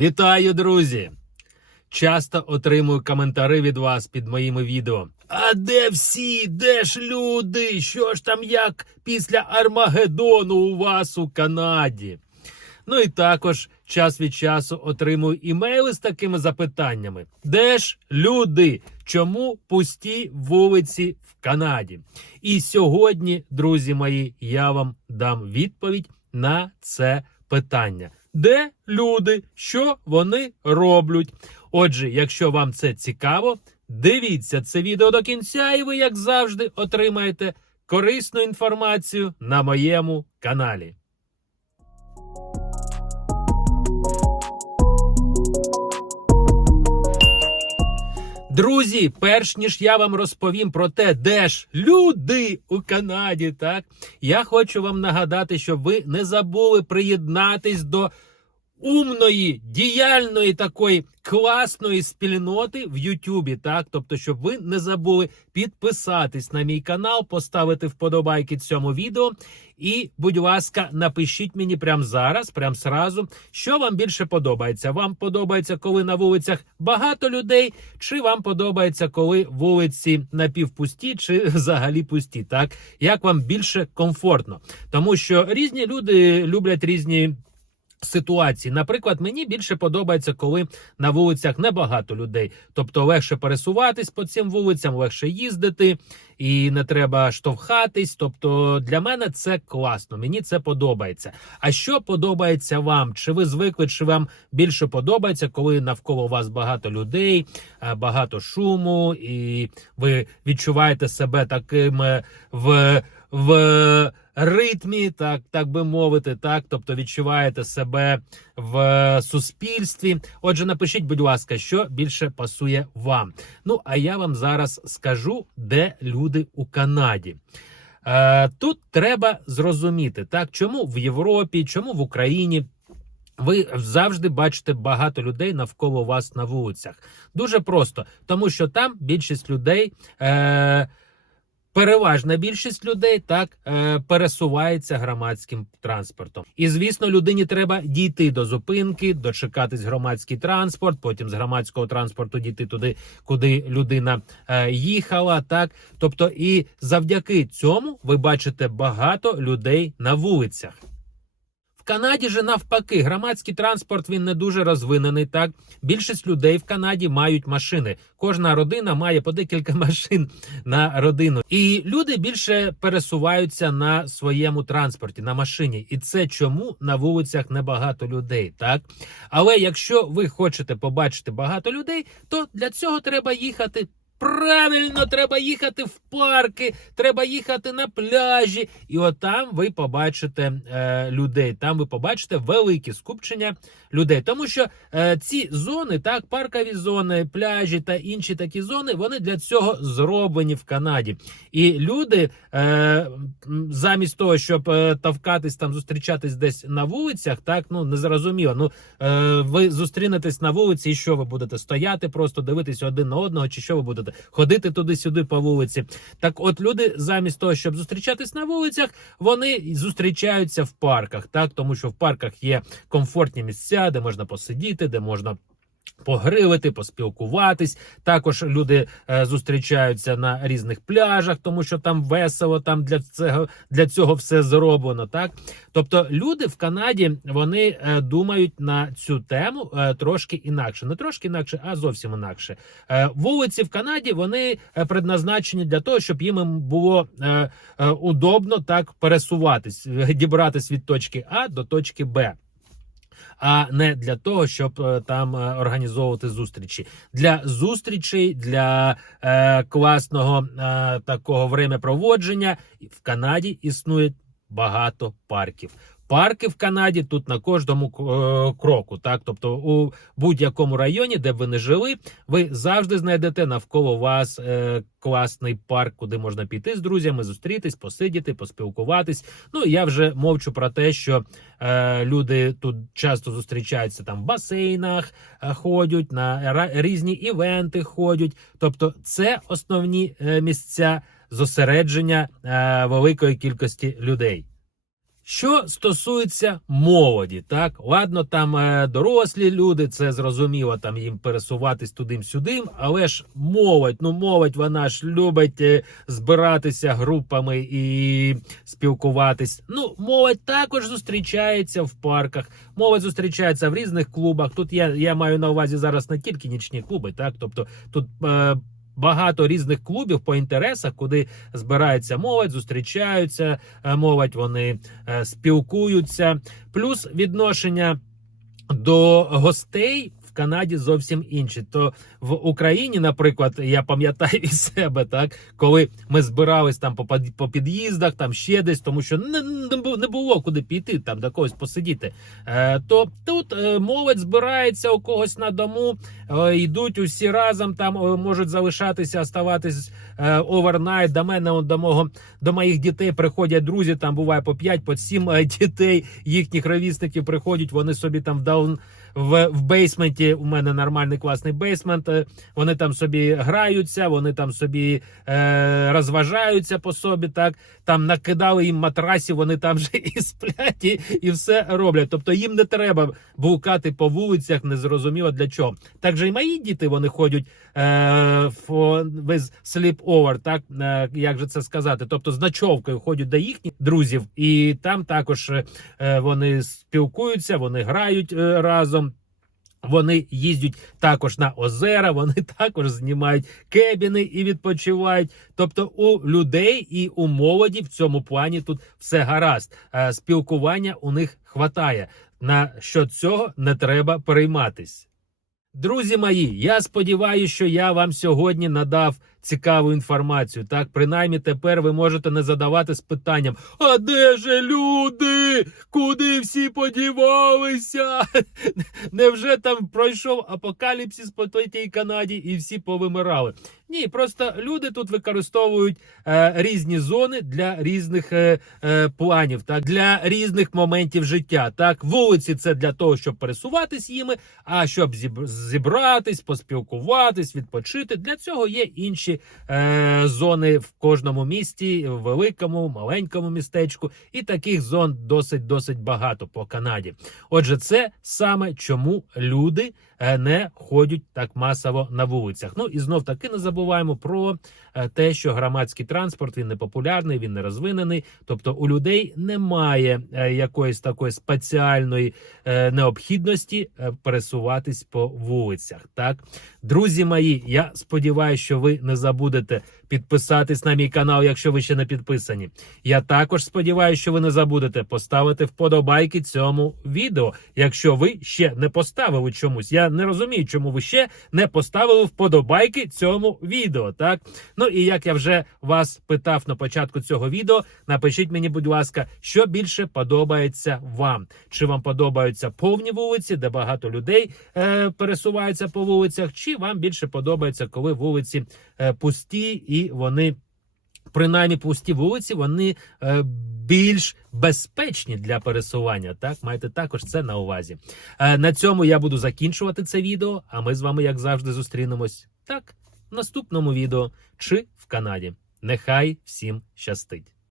Вітаю, друзі! Часто отримую коментари від вас під моїми відео. А де всі? Де ж люди? Що ж там як після Армагеддону у вас у Канаді? Ну і також час від часу отримую імейли з такими запитаннями: де ж люди? Чому пусті вулиці в Канаді? І сьогодні, друзі мої, я вам дам відповідь на це питання. Де люди? Що вони роблять? Отже, якщо вам це цікаво, дивіться це відео до кінця, і ви, як завжди, отримаєте корисну інформацію на моєму каналі. Друзі, перш ніж я вам розповім про те, де ж люди у Канаді, так я хочу вам нагадати, щоб ви не забули приєднатись до умної, діяльної такої класної спільноти в Ютубі. Так, тобто, щоб ви не забули підписатись на мій канал, поставити вподобайки цьому відео. І, будь ласка, напишіть мені прямо зараз, прямо сразу, що вам більше подобається. Вам подобається, коли на вулицях багато людей, чи вам подобається, коли вулиці напівпусті, чи взагалі пусті? Так як вам більше комфортно, тому що різні люди люблять різні. Ситуації, наприклад, мені більше подобається, коли на вулицях небагато людей, тобто легше пересуватись по цим вулицям, легше їздити і не треба штовхатись. Тобто для мене це класно, мені це подобається. А що подобається вам? Чи ви звикли, чи вам більше подобається, коли навколо вас багато людей, е, багато шуму, і ви відчуваєте себе таким е, в. в ритмі, так так би мовити, так, тобто відчуваєте себе в суспільстві. Отже, напишіть, будь ласка, що більше пасує вам. Ну а я вам зараз скажу, де люди у Канаді. Е, Тут треба зрозуміти, так чому в Європі, чому в Україні. Ви завжди бачите багато людей навколо вас на вулицях. Дуже просто, тому що там більшість людей. Е, Переважна більшість людей так е, пересувається громадським транспортом, і звісно, людині треба дійти до зупинки, дочекатись громадський транспорт, потім з громадського транспорту дійти туди, куди людина е, їхала. Так, тобто, і завдяки цьому ви бачите багато людей на вулицях. Канаді же навпаки, громадський транспорт він не дуже розвинений. Так більшість людей в Канаді мають машини. Кожна родина має по декілька машин на родину, і люди більше пересуваються на своєму транспорті, на машині. І це чому на вулицях небагато людей, так але якщо ви хочете побачити багато людей, то для цього треба їхати. Правильно, треба їхати в парки, треба їхати на пляжі, і от там ви побачите е, людей. Там ви побачите великі скупчення людей. Тому що е, ці зони, так, паркові зони, пляжі та інші такі зони, вони для цього зроблені в Канаді. І люди е, замість того, щоб е, тавкатись там, зустрічатись десь на вулицях, так ну не зрозуміло. Ну е, ви зустрінетесь на вулиці, і що ви будете стояти, просто дивитись один на одного, чи що ви будете ходити туди-сюди по вулиці. Так, от люди, замість того, щоб зустрічатись на вулицях, вони зустрічаються в парках, так тому що в парках є комфортні місця, де можна посидіти, де можна. Погривити, поспілкуватись. Також люди е, зустрічаються на різних пляжах, тому що там весело, там для цього для цього все зроблено. Так, тобто люди в Канаді вони е, думають на цю тему е, трошки інакше, не трошки інакше, а зовсім інакше. Е, вулиці в Канаді вони е, предназначені для того, щоб їм було е, е, удобно так пересуватись, дібратись від точки А до точки Б а не для того, щоб е, там е, організовувати зустрічі. Для зустрічей, для е, класного е, такого времяпроводження в Канаді існує багато парків. Парки в Канаді тут на кожному е, кроку. Так, тобто у будь-якому районі, де б ви не жили, ви завжди знайдете навколо вас е, класний парк, куди можна піти з друзями, зустрітись, посидіти, поспілкуватись. Ну я вже мовчу про те, що е, люди тут часто зустрічаються там в басейнах, е, ходять на різні івенти ходять. Тобто, це основні е, місця зосередження е, великої кількості людей. Що стосується молоді, так ладно, там е, дорослі люди, це зрозуміло, там їм пересуватись туди-сюди, але ж молодь, ну молодь, вона ж любить е, збиратися групами і спілкуватись. Ну, молодь також зустрічається в парках, молодь зустрічається в різних клубах. Тут я, я маю на увазі зараз не тільки нічні клуби, так тобто тут. Е, Багато різних клубів по інтересах, куди збирається молодь, зустрічаються е, молодь, вони е, спілкуються. Плюс відношення до гостей Канаді зовсім інші. То в Україні, наприклад, я пам'ятаю із себе, так коли ми збирались там по, під- під'їздах, там ще десь, тому що не, не було куди піти, там до когось посидіти. Е, то тут е, молодь збирається у когось на дому, е, йдуть усі разом, там можуть залишатися, оставатись овернайт. До мене до мого до моїх дітей приходять друзі. Там буває по 5, по 7 е, дітей. Їхніх ровісників приходять. Вони собі там в даун в, в бейсменті. У мене нормальний класний бейсмент. е, Вони там собі граються, вони там собі е, розважаються по собі. Так там накидали їм матрасів, вони там вже і сплять, і, і все роблять. Тобто їм не треба блукати по вулицях, незрозуміло для чого. Так же і мої діти вони ходять е, with sleepover, так е, як же це сказати? Тобто з ночовкою ходять до їхніх друзів, і там також е, вони спілкуються, вони грають е, разом. Вони їздять також на озера, вони також знімають кебіни і відпочивають. Тобто у людей і у молоді в цьому плані тут все гаразд. Е, Спілкування у них хватає. На що цього не треба перейматись. Друзі мої, я сподіваюся, що я вам сьогодні надав цікаву інформацію. Так, принаймні тепер ви можете не задавати з питанням: а де же люди? Куди всі подівалися? Невже там пройшов апокаліпсис по тій Канаді і всі повимирали? Ні, просто люди тут використовують е, різні зони для різних е, е, планів, так для різних моментів життя. Так, вулиці це для того, щоб пересуватись їми, а щоб зібратись, поспілкуватись, відпочити. Для цього є інші е, зони в кожному місті, в великому, маленькому містечку, і таких зон досить досить багато по Канаді. Отже, це саме чому люди не ходять так масово на вулицях. Ну і знов таки не забуваємо про е, те, що громадський транспорт він не популярний, він не розвинений. Тобто у людей немає е, якоїсь такої спеціальної е, необхідності е, пересуватись по вулицях. Так, друзі мої, я сподіваюся, що ви не забудете підписатись на мій канал, якщо ви ще не підписані. Я також сподіваюся, що ви не забудете поставити вподобайки цьому відео, якщо ви ще не поставили чомусь. Я не розумію, чому ви ще не поставили вподобайки цьому відео. Так, ну і як я вже вас питав на початку цього відео, напишіть мені, будь ласка, що більше подобається вам. Чи вам подобаються повні вулиці, де багато людей е, пересуваються по вулицях, чи вам більше подобається, коли вулиці е, пусті і вони. Принаймні пусті вулиці, вони е, більш безпечні для пересування. Так, маєте також це на увазі. Е, на цьому я буду закінчувати це відео. А ми з вами, як завжди, зустрінемось так в наступному відео чи в Канаді. Нехай всім щастить!